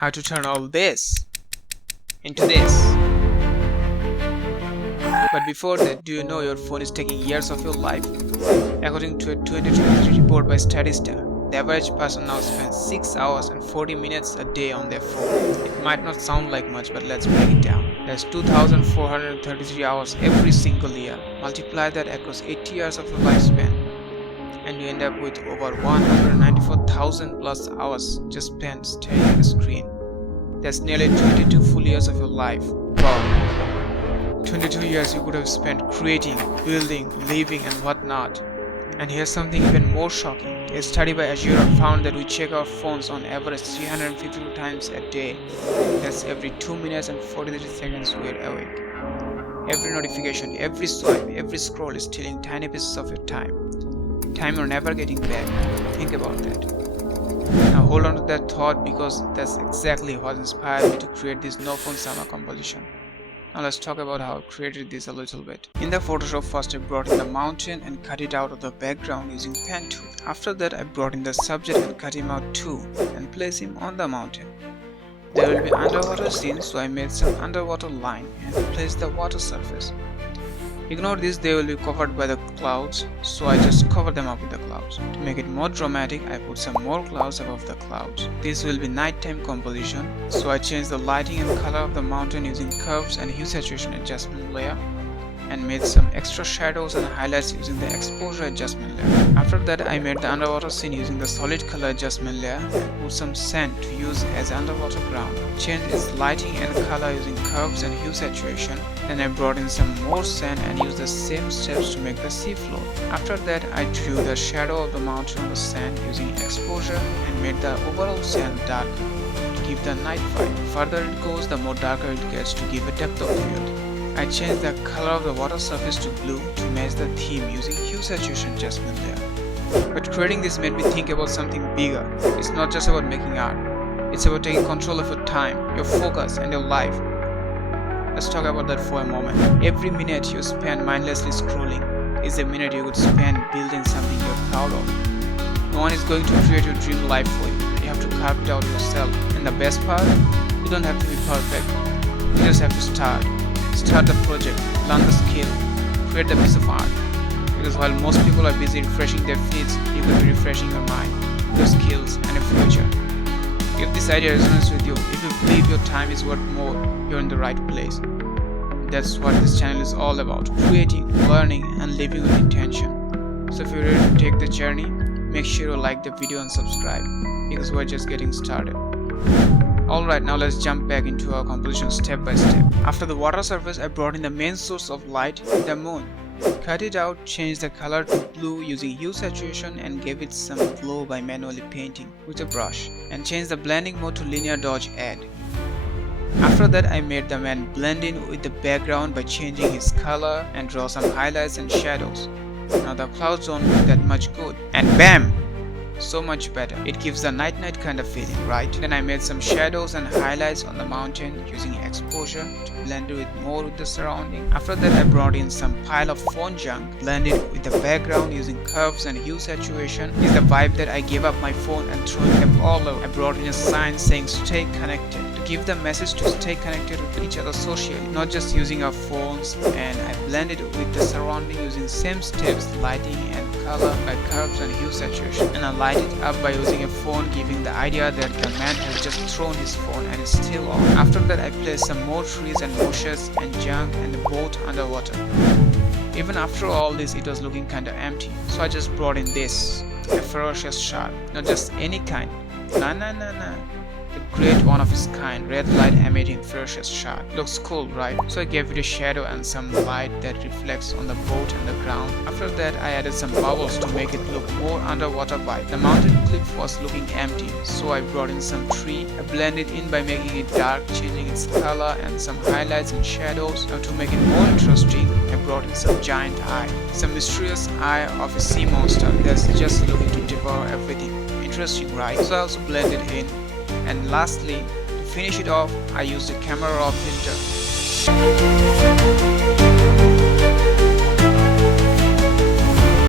how to turn all this into this. But before that, do you know your phone is taking years of your life? According to a 2023 report by Statista, the average person now spends 6 hours and 40 minutes a day on their phone. It might not sound like much, but let's break it down. That's 2,433 hours every single year. Multiply that across 80 years of your lifespan, and you end up with over 194,000 plus hours just spent staring at a screen. That's nearly 22 full years of your life. Wow. 22 years you could have spent creating, building, living and whatnot. And here's something even more shocking. A study by Azure found that we check our phones on average 352 times a day. That's every 2 minutes and 43 seconds we're awake. Every notification, every swipe, every scroll is stealing tiny pieces of your time. Time you're never getting back. Think about that. Now hold on to that thought, because that's exactly what inspired me to create this no phone summer composition. Now let's talk about how I created this a little bit. In the Photoshop, first I brought in the mountain and cut it out of the background using pen tool. After that I brought in the subject and cut him out too and place him on the mountain. There will be underwater scene, so I made some underwater line and placed the water surface. Ignore this, they will be covered by the clouds, so I just cover them up with the clouds. To make it more dramatic, I put some more clouds above the clouds. This will be nighttime composition, so I changed the lighting and color of the mountain using curves and hue saturation adjustment layer, and made some extra shadows and highlights using the exposure adjustment layer. After that I made the underwater scene using the solid color adjustment layer and put some sand to use as underwater ground. Changed its lighting and color using curves and hue saturation. Then I brought in some more sand and used the same steps to make the sea floor. After that I drew the shadow of the mountain on the sand using exposure and made the overall sand darker to give the night vibe. The further it goes, the more darker it gets to give a depth of field. I changed the color of the water surface to blue to match the theme using hue saturation adjustment there. But creating this made me think about something bigger. It's not just about making art. It's about taking control of your time, your focus and your life. Let's talk about that for a moment. Every minute you spend mindlessly scrolling is a minute you could spend building something you're proud of. No one is going to create your dream life for you. You have to carve it out yourself. And the best part, you don't have to be perfect. You just have to start. Start the project, learn the skill, create the piece of art. Because while most people are busy refreshing their feeds, you could be refreshing your mind, your skills and your future. If this idea resonates with you, if you believe your time is worth more, you're in the right place. That's what this channel is all about: creating, learning and living with intention. So if you're ready to take the journey, make sure you like the video and subscribe, because we're just getting started. Alright, now let's jump back into our composition step by step. After the water surface, I brought in the main source of light, the moon. Cut it out, changed the color to blue using hue saturation and gave it some glow by manually painting with a brush, and changed the blending mode to linear dodge add. After that I made the man blend in with the background by changing his color and draw some highlights and shadows. Now the clouds don't look that much good, and BAM! So much better. It gives the night kind of feeling, right? Then I made some shadows and highlights on the mountain using exposure to blend it more with the surrounding. After that I brought in some pile of phone junk, blended with the background using curves and hue satuation. Is the vibe that I gave up my phone and throwing them all over. I brought in a sign saying stay connected, to give the message to stay connected with each other socially, not just using our phones. And I blended with the surrounding using same steps, lighting and color by curves and hue saturation. And I light it up by using a phone, giving the idea that the man has just thrown his phone and is still on. After that I placed some more trees and bushes and junk and the boat underwater. Even after all this, it was looking kinda empty, so I just brought in this, a ferocious shark. Not just any kind, nah, the great one of its kind, red light emitting ferocious shark. Looks cool, right? So I gave it a shadow and some light that reflects on the boat and the ground. After that I added some bubbles to make it look more underwater vibe. The mountain cliff was looking empty, so I brought in some tree. I blended in by making it dark, changing its color and some highlights and shadows. Now to make it more interesting, I brought in some giant eye, some mysterious eye of a sea monster that's just looking to devour everything. Interesting, right? So I also blended in. And lastly, to finish it off, I used a camera raw filter.